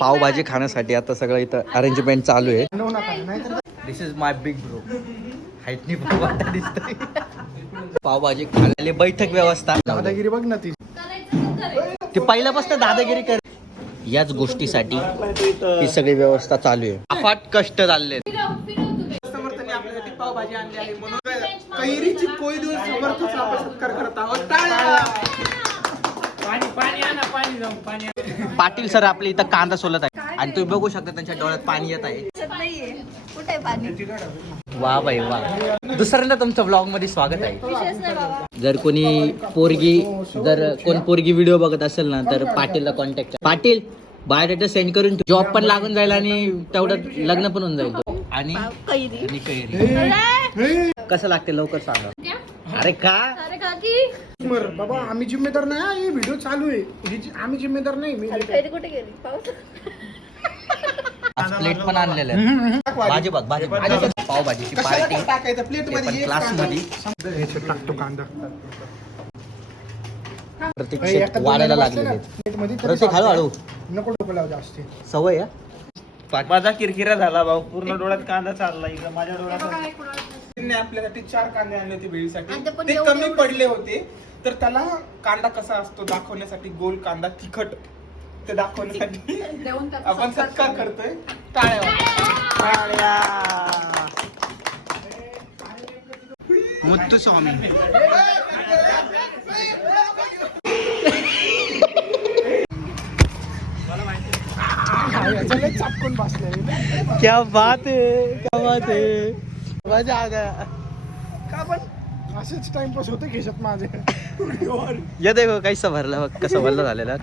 पावभाजी खाण्यासाठी आता सगळं इथं अरेंजमेंट चालू आहे. दिस इज माय बिग ब्रो. हाईटनी वाटा दिसतोय. पावभाजी खायला बैठक व्यवस्था. दादागिरी बघ ना ती. ती पहिल्यापासून दादागिरी कर. याच गोष्टीसाठी ही सगळी व्यवस्था चालू आहे. अफाट कष्ट चालले. समर्थांनी आपल्यासाठी पावभाजी आणली आहे म्हणून कैरीची पोळी देऊन समर्थाचा आपण सत्कार करत आहोत. पाणी आणा, पाणी जाऊन पाणी. पाटील सर आपले इथं कांदा सोलत आहे आणि तुम्ही बघू शकता त्यांच्या डोळ्यात पाणी येत आहे. वा बाई वा. दुसऱ्यांदा तुमच्या ब्लॉग मध्ये स्वागत आहे. जर कोणी पोरगी व्हिडिओ बघत असेल ना तर पाटीलला कॉन्टॅक्ट. पाटील बायोडेटा सेंड करून जॉब पण लागून जाईल आणि तेवढं लग्न पण होऊन जाईल. आणि कैरी कसं लागते लवकर सांगा. अरे का बाबा आम्ही जिम्मेदार नाही. हे व्हिडिओ चालू आहे. आम्ही जिम्मेदार नाही. मी कुठे गेली प्लेट पण आणलेलं आहे. भाजी बघ भाजी पावभाजीची पार्टी टाकायचं प्लेट मध्ये क्लास मध्ये टाकतो कांदा. प्रत्येक वाढायला लागलेले. प्रत्येक हळूहळू नको डोकं लावू जास्त. सवय आहे. माझा किरकिरा झाला भाऊ. पूर्ण डोळ्यात कांदा चालला इकडे माझ्या डोळ्यात. आपल्यासाठी 4 कांदे आणले होते भेळीसाठी. ते कमी पडले होते तर त्याला कांदा कसा असतो दाखवण्यासाठी गोल कांदा तिखट ते दाखवण्यासाठी आपण सत्कार करतोय. टाळ्या. मुत्तू स्वामी. चापकून बसले. क्या बात है क्या बात है. मजा आ गया. का पण असेच टाइमपास होते खिशात माझे. ये देखो कैसा भरला बघ कसं भरलं झालेलं.